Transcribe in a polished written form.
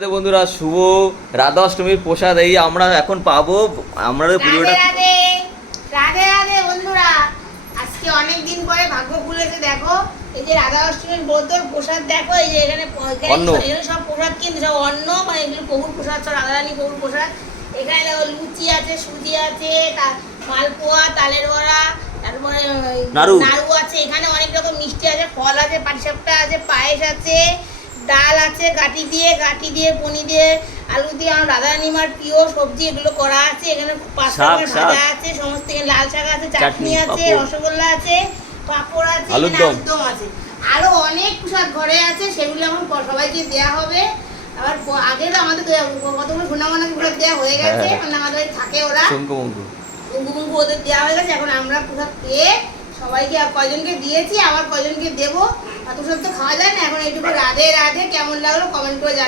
বন্ধুরা শুভ রাধা অষ্টমীর প্রসাদ এই আমরা এখন পাবো। আমরা পুরোটা রাধে রাধে রাধে বন্ধুরা, আজকে অনেক দিন পরে ভাগ্য খুলেছে। দেখো এই যে রাধা অষ্টমীর বোতল প্রসাদ, দেখো এই যে এখানে অন্ন। সব প্রসাদ কিন্তু সব অন্ন, মানে এগুলো প্রভুর প্রসাদ, সব রাধারানী প্রভুর প্রসাদ। এখানে দেখো লুচি আছে, সুজি আছে, মালপোয়া, তালের বড়া, তারপরে নাড়ু আছে। এখানে অনেক রকম মিষ্টি আছে, ফল আছে, পাটিসাপটা আছে, পায়েস আছে, ডাল আছে, গাটি দিয়ে পনির দিয়ে, আলু দিয়ে, আমার রাধারানী মার প্রিয় সবজি এগুলো করা আছে। এখানে পাঁচ রকমের ভাজা আছে, সমস্ত এখানে লাল শাক আছে, চাটনি আছে, রসগোল্লা আছে, পাঁপড় আছে, আলুরদম আছে, আরো অনেক প্রসাদ ঘরে আছে। সেগুলো এখন সবাইকে দেওয়া হবে। আবার আগে তো আমাদের কতগুলো সোনামানাকে প্রসাদ দেওয়া হয়ে গেছে, মানে আমাদের থাকে ওরা কুঙ্কুমুঙ্কু ওদের দেওয়া হয়ে গেছে। এখন আমরা প্রসাদ পেয়ে সবাইকে কয়জনকে দিয়েছি, আবার কয়জনকে দেবো। এত সব তো খাওয়া যায় না। এখন এইটুকু রাধে রাধে কেমন লাগলো কমেন্ট করে জানাবেন।